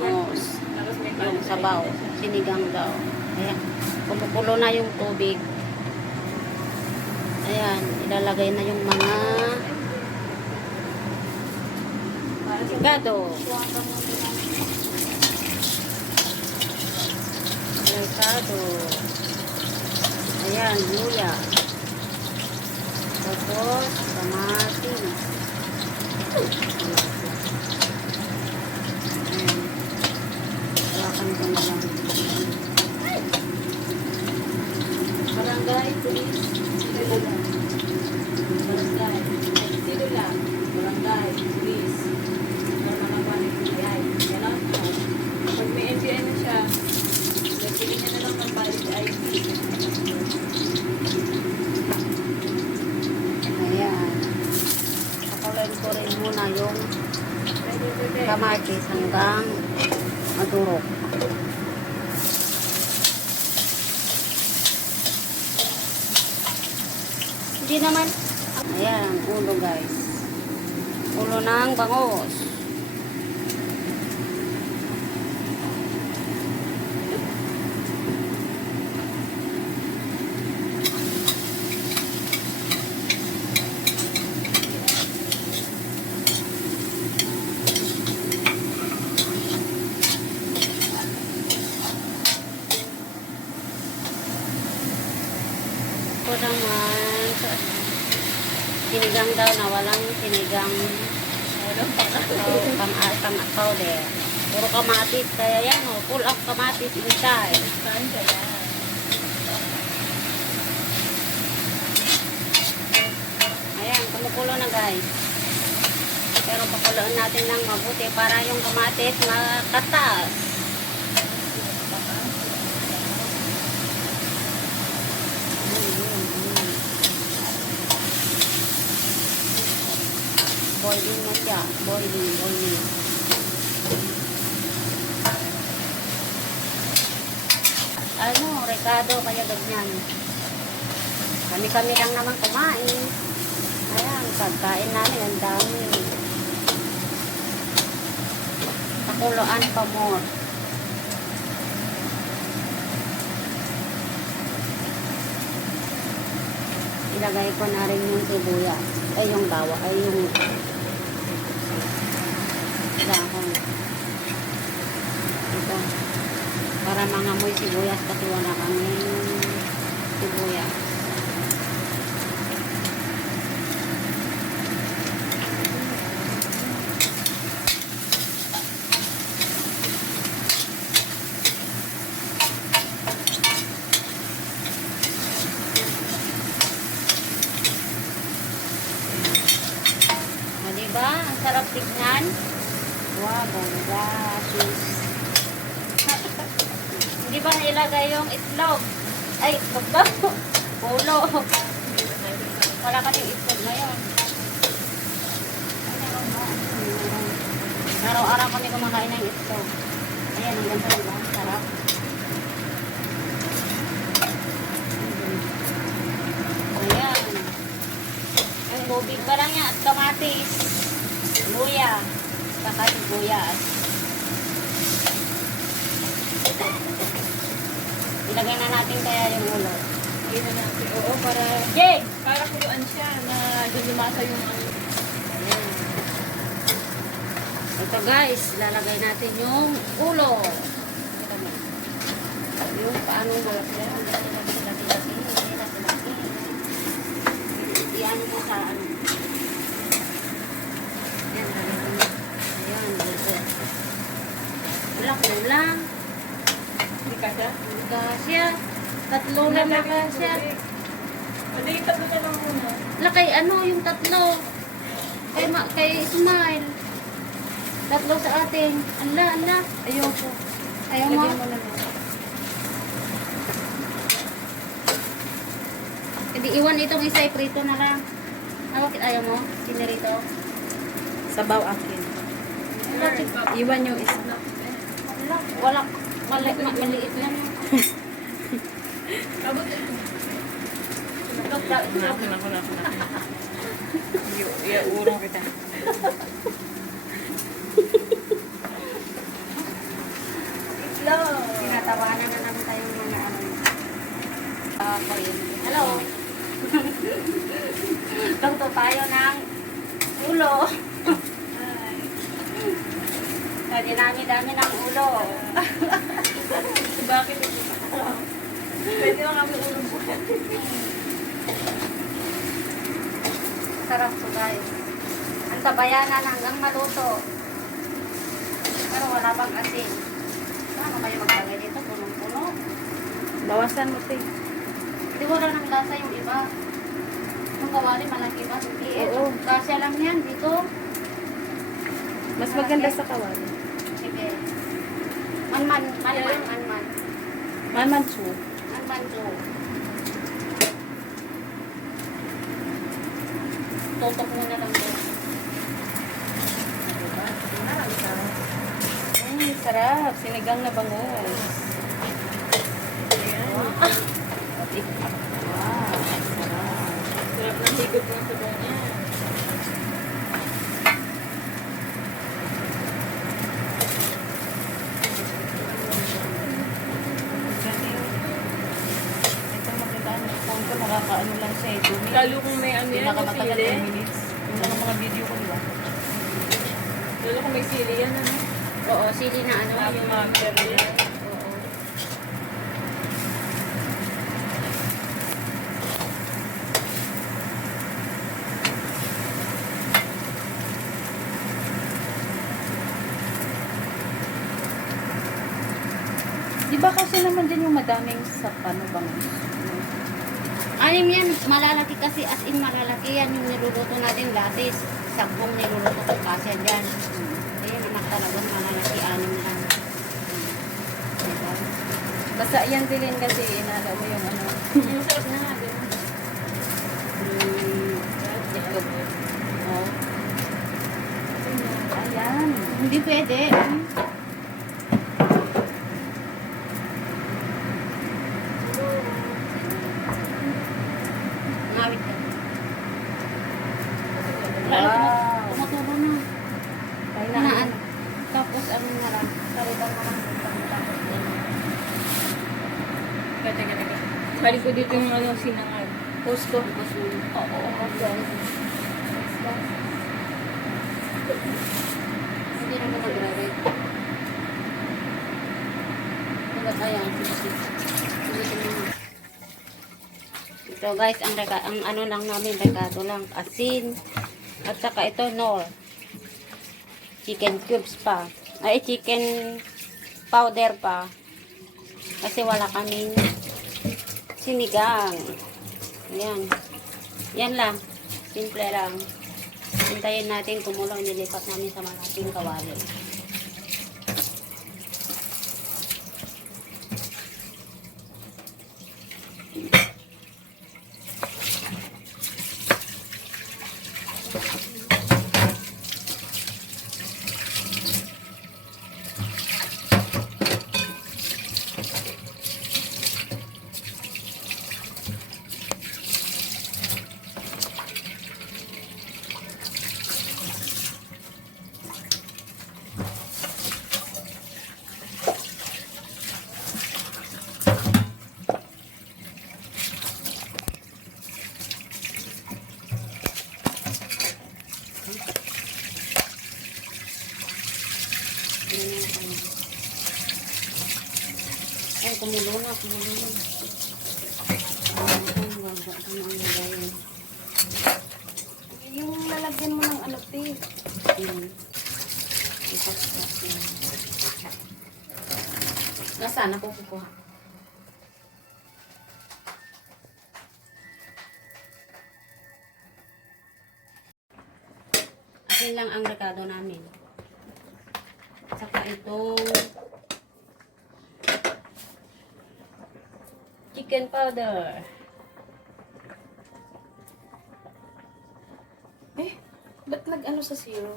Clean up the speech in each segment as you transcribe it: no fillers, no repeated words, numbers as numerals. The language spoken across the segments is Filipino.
bangus. Yung sabaw, sinigang daw. Ayan, kumukulo na yung tubig. Ayan, ilalagay na yung mga gado. Gado. Ayan, luya. Tapos, kamatis. Ayan. Lakan ko na lang. Barangay, police. Sino lang? Barangay. Sino lang? Barangay, police. Mga ayan. Ganon. Pag may NBI na siya, nagpili niya na lang ng valid ID. Ayan. Pakulain ko rin muna yung kamatis hanggang madurog. Hindi naman. Ayan, ulo guys. Ulo ng bangus. Ito naman, sinigang daw na walang sinigang powder. Puro kamatis. Kaya yan o, full of kamatis inside. Saan siya yan? Ayan, kumukulo na guys. Pero pakuloan natin ng mabuti para yung kamatis makatas. Boiling na siya. Boiling. Ano, rekado kaya ganyan. Kami-kami lang naman kumain. Ayan, pagkain namin ang dami. Pakuloan pa more. Ilagay ko na rin yung sibuyas. Ay, yung bawa. Ay, yung dahon. Ito. Para mangamoy sibuyas kasi wala kami sibuyas. Diba? Ang sarap tignan. Wow, bongga. Hindi ba nailagay yung itlog? Ay, itlog daw. Pulo. Wala ka yung itlog ngayon. Araw-araw kami kumakain ng itlog. Ayan, ang ganda diba? Sarap. Ayan. Ang bubig pa lang yan at kamatis. Luya. Saka sibuyas. Ilagay na natin kaya yung ulo. Ilagay na natin. Oo, para... Yay! Para kuluan siya na lumasa yung ano. Ayan. Ito guys, lalagay natin yung ulo. Yung paano malaki. Iyan mo sa ano. Ayan, lalagay. Ayan, dito. Kulang. Hindi ka siya? Kasya. Tatlo lang na kasya. Hindi, tatlo ka lang muna. Lakay ano yung tatlo. Kay Ismail. Tatlo sa atin. Ala. Ayoko. Ayaw mo? Lagyan mo na lang. Hindi iwan itong isa, prito na lang. Bakit ayaw mo? Sinirito? Sabaw akin. Bakit? Iwan yung isa. Wala. Maliit lang. Kabot ito. Ako. Urong kita. Tawanan na namin tayong mga ano. Hello. Luto tayo ng ulo. Dami-dami ng ulo. Bakit ito? Pwede lang kami ulo po. Sarap to guys. Ang tabayanan hanggang maluto. Pero wala bang asin. Saan kayo maglagay dito? Punong-puno. Bawasan mo, te. Hindi wala ng lasa yung iba. Yung kawali malaki ba? Hindi. Oo. Kasya lang yan dito. Mas maganda sa kawali. Sige. Man-man. Manmansu. Jo. Tutok muna lang din. Sarap. Sinigang na bangus. Ayan. Wow, sarap. Sarap ng higop ng sabaw niya. Nakakaano lang siya eh. 2 minutes. Lalo kung may ano yan, may Pinakamatagal sili. 2 minutes. Yung mga video ko, di ba? Lalo kung may sili yan, ano? Oo, sili na ano. Yung mga pepper yan. Oo. Di ba kasi naman din yung madaming sa ano bang? Anim yan, malalaki kasi as in malalaki yan yung niluluto natin latis. Sagbong niluluto ko kasi yan. Ayun, anak talagang malalaki, anim lang. Diba? Basta yan din kasi inala mo yung ano. Ang sarap na nga, di ba? Itlog. Oh. Ayan. Hindi pwede. Ngawit ka. Wow. Tumutubo na. Ay, Naan. Tapos ano na lang. Kalitan na lang. Tapos yan. Teka. Balik ko dito yung ano, sinangag. Post ko. Tapos yun. Oo. Hindi naman nag-rarate. Diba tayo ang ito guys, ang ano lang namin, rekado lang. Asin. At saka ito, nor. Chicken cubes pa. Ay, chicken powder pa. Kasi wala kaming sinigang. Ayan. Yan lang. Simple lang. Hintayin natin kumulo. Nilipat namin sa malaking kawali. Ay, kumulo na. Yung lalagyan mo ng ano, te. Nasaan ako kukuha? Asin lang ang rekado namin. Saka itong Chicken powder. Ba't nag-ano sa zero?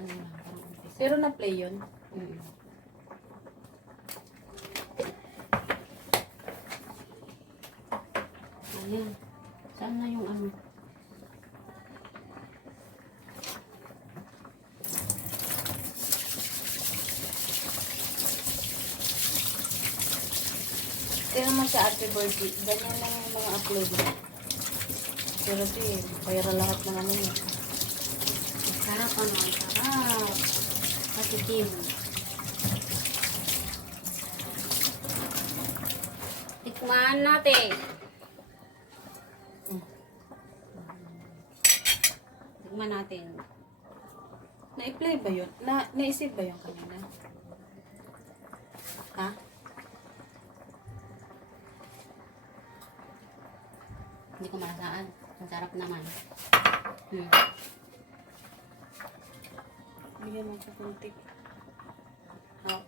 ano lang, parang umpisa. Zero na play yun. Ayan. Saan na yung ano? naman sa Ate Birdie. Ganyan lang yung mga upload niya. Pero viral lahat ng ano niya. Sarap ano, sarap. Patikim. Tikman natin. Tikman natin. Na-play ba yun? Na-save ba yun kanina? Ha? Hindi ko malasaan. Ang sarap naman. Bigyan mo sa kunti. Oh.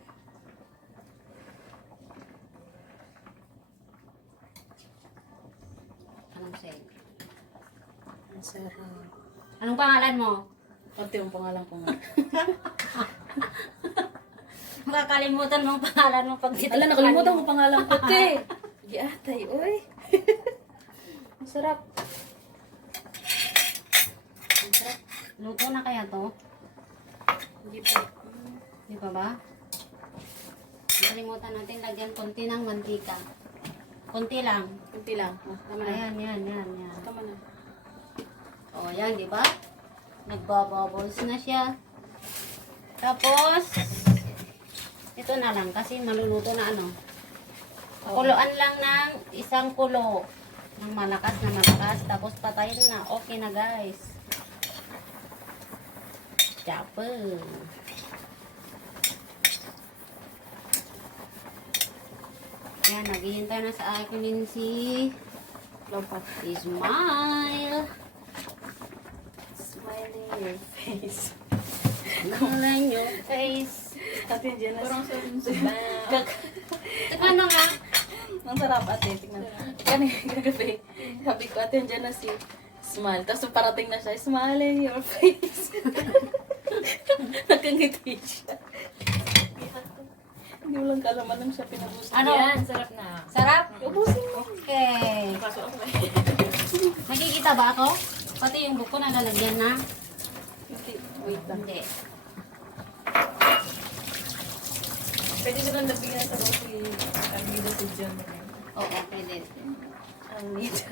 Anong say? Ang sarap. Anong pangalan mo? Pati yung pangalan ko nga. Makakalimutan mo ang pangalan mo pag Ala, nakalimutan ko pangalan ko, te. Giatay, oy. Ang sarap. Ang sarap. Luto na kaya to? Hindi pa. Di ba ba? Nakalimutan natin lagyan konti ng mantika. Konti lang. Kunti lang. Oh, tama na. Ayan, yan. Tama na. O, yan, di ba? Nagbabubbles na siya. Tapos, ito na lang kasi maluluto na ano. Kuluan lang ng isang kulo. Ng malakas na malakas. Tapos patayin na. Okay na guys. Chopper. Yan, naghihintay na sa akin din si Lompat. Ismail. Smiling your face. Smiling your face. Ate Jenna. Parang sa Tikman mo nga. Ang sarap, ate. Tingnan. Kanina kagabi. Sabi ko, ate Jenna si smile. Tapos parating na siya, smiling your face. Nakangiti siya. Hindi mo lang kalaman lang siya pinabusin. Ano? Yan, sarap na. Sarap? Ubusin mo. Okay. Paso ako na. Nakikita ba ako? Pati yung buko na lalagyan na. Hindi. Wait lang. Hindi. Pwede ko lang nabigyan sa si Armida si John. Oo, pwede. Armina.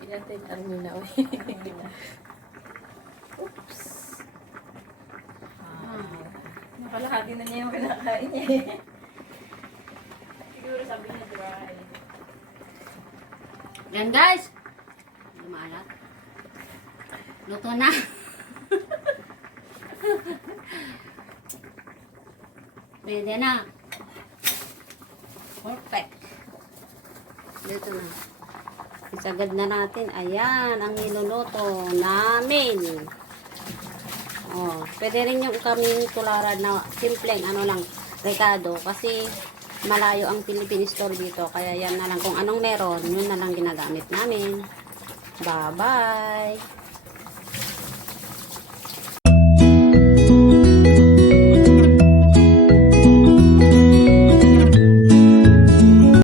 Pinatay Armina. Hindi na. Oops. Nakalahati na niya yung kinakain niya. Siguro sabi niya dry. Yan guys. Lumalat. Luto na. Pwede na. Perfect. Dito na. Isagad na natin. Ayan, ang niluluto namin. Oh, pwede rin yung kaming tularan na simpleng ano lang, rekado. Kasi malayo ang Philippine store dito. Kaya yan na lang. Kung anong meron, yun na lang ginagamit namin. Bye-bye.